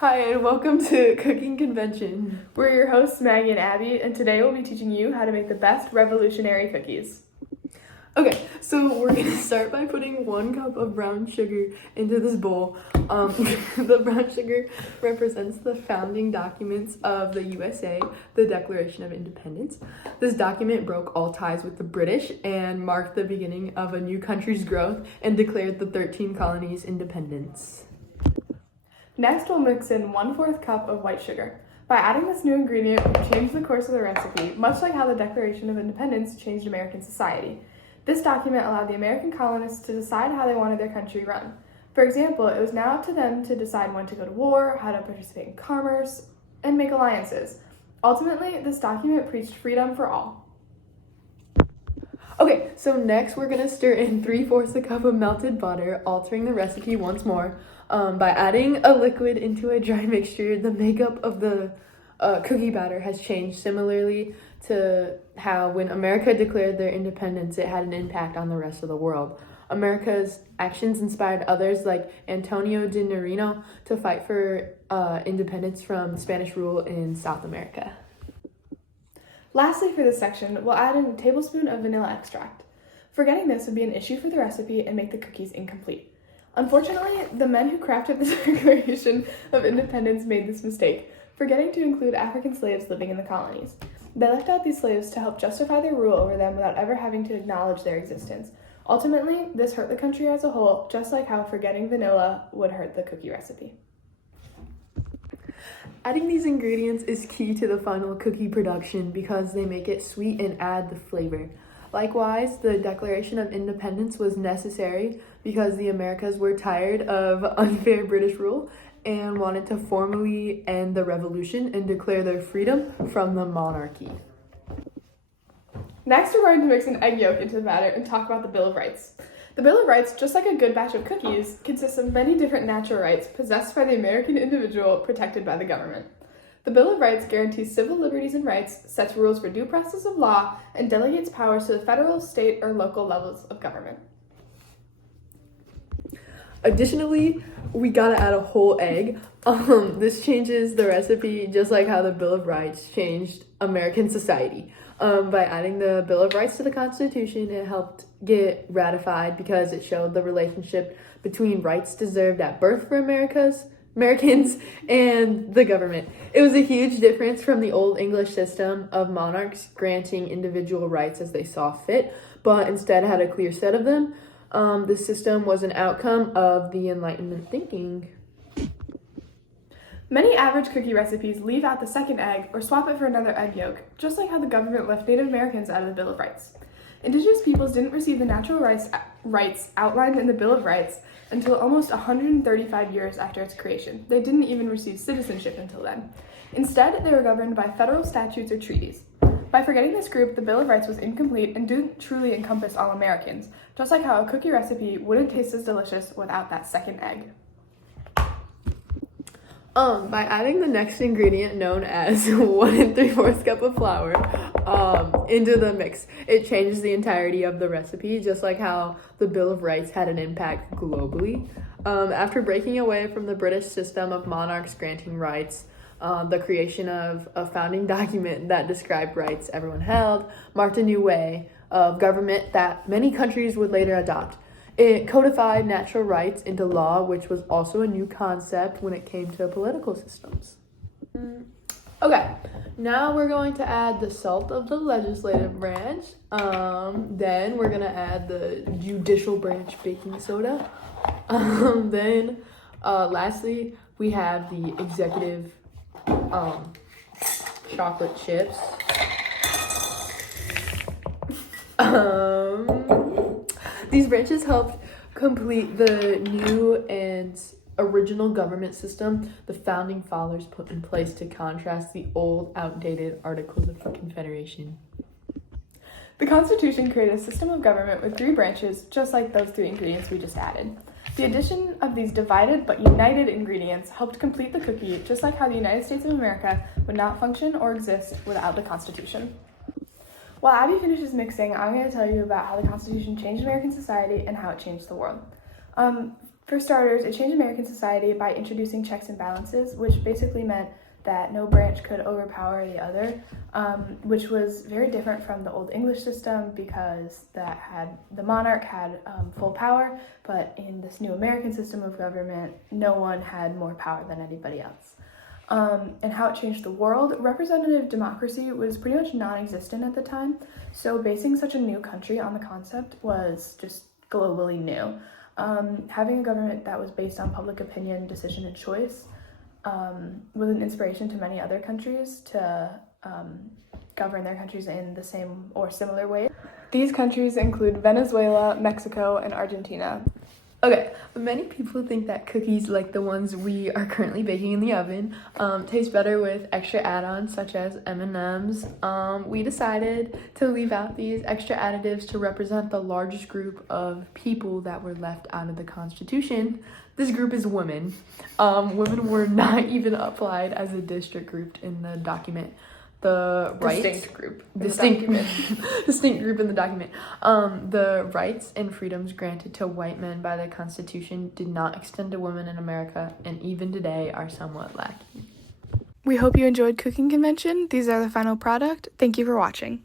Hi, and welcome to Cooking Convention. We're your hosts, Maggie and Abby, and today we'll be teaching you how to make the best revolutionary cookies. Okay, so we're gonna start by putting 1 cup of brown sugar into this bowl. The brown sugar represents the founding documents of the USA, the Declaration of Independence. This document broke all ties with the British and marked the beginning of a new country's growth and declared the 13 colonies' independence. Next, we'll mix in 1/4 cup of white sugar. By adding this new ingredient, we've changed the course of the recipe, much like how the Declaration of Independence changed American society. This document allowed the American colonists to decide how they wanted their country run. For example, it was now up to them to decide when to go to war, how to participate in commerce, and make alliances. Ultimately, this document preached freedom for all. Okay, so next we're gonna stir in 3/4 cup of melted butter, altering the recipe once more. By adding a liquid into a dry mixture, the makeup of the cookie batter has changed, similarly to how when America declared their independence, it had an impact on the rest of the world. America's actions inspired others like Antonio de Nariño to fight for independence from Spanish rule in South America. Lastly, for this section, we'll add in a tablespoon of vanilla extract. Forgetting this would be an issue for the recipe and make the cookies incomplete. Unfortunately, the men who crafted the Declaration of Independence made this mistake, forgetting to include African slaves living in the colonies. They left out these slaves to help justify their rule over them without ever having to acknowledge their existence. Ultimately, this hurt the country as a whole, just like how forgetting vanilla would hurt the cookie recipe. Adding these ingredients is key to the final cookie production because they make it sweet and add the flavor. Likewise, the Declaration of Independence was necessary because the Americas were tired of unfair British rule and wanted to formally end the revolution and declare their freedom from the monarchy. Next, we're going to mix an egg yolk into the batter and talk about the Bill of Rights. The Bill of Rights, just like a good batch of cookies, consists of many different natural rights possessed by the American individual protected by the government. The Bill of Rights guarantees civil liberties and rights, sets rules for due process of law, and delegates powers to the federal, state, or local levels of government. Additionally, we gotta add a whole egg. This changes the recipe just like how the Bill of Rights changed American society. By adding the Bill of Rights to the Constitution, it helped get ratified because it showed the relationship between rights deserved at birth for Americans and the government. It was a huge difference from the old English system of monarchs granting individual rights as they saw fit, but instead had a clear set of them. The system was an outcome of the Enlightenment thinking. Many average cookie recipes leave out the second egg or swap it for another egg yolk, just like how the government left Native Americans out of the Bill of Rights. Indigenous peoples didn't receive the natural rights outlined in the Bill of Rights until almost 135 years after its creation. They didn't even receive citizenship until then. Instead, they were governed by federal statutes or treaties. By forgetting this group, the Bill of Rights was incomplete and didn't truly encompass all Americans, just like how a cookie recipe wouldn't taste as delicious without that second egg. By adding the next ingredient known as 1 3/4 cup of flour into the mix, it changes the entirety of the recipe, just like how the Bill of Rights had an impact globally. After breaking away from the British system of monarchs granting rights, the creation of a founding document that described rights everyone held marked a new way of government that many countries would later adopt. It codified natural rights into law, which was also a new concept when it came to political systems. Okay, now we're going to add the salt of the legislative branch. Then we're gonna add the judicial branch baking soda. Then, lastly, we have the executive chocolate chips. These branches helped complete the new and original government system the founding fathers put in place to contrast the old, outdated Articles of Confederation. The Constitution created a system of government with 3 branches, just like those 3 ingredients we just added. The addition of these divided but united ingredients helped complete the cookie, just like how the United States of America would not function or exist without the Constitution. While Abby finishes mixing, I'm going to tell you about how the Constitution changed American society and how it changed the world. For starters, it changed American society by introducing checks and balances, which basically meant that no branch could overpower the other, which was very different from the Old English system because the monarch had full power, but in this new American system of government, no one had more power than anybody else. And how it changed the world, representative democracy was pretty much non-existent at the time, so basing such a new country on the concept was just globally new. Having a government that was based on public opinion, decision, and choice was an inspiration to many other countries to govern their countries in the same or similar way. These countries include Venezuela, Mexico, and Argentina. Okay, many people think that cookies like the ones we are currently baking in the oven taste better with extra add-ons such as M&Ms. We decided to leave out these extra additives to represent the largest group of people that were left out of the Constitution. This group is women. Women were not even applied as a district group in the document. The rights Distinct group in the document. The rights and freedoms granted to white men by the Constitution did not extend to women in America, and even today are somewhat lacking. We hope you enjoyed Cooking Convention. These are the final product. Thank you for watching.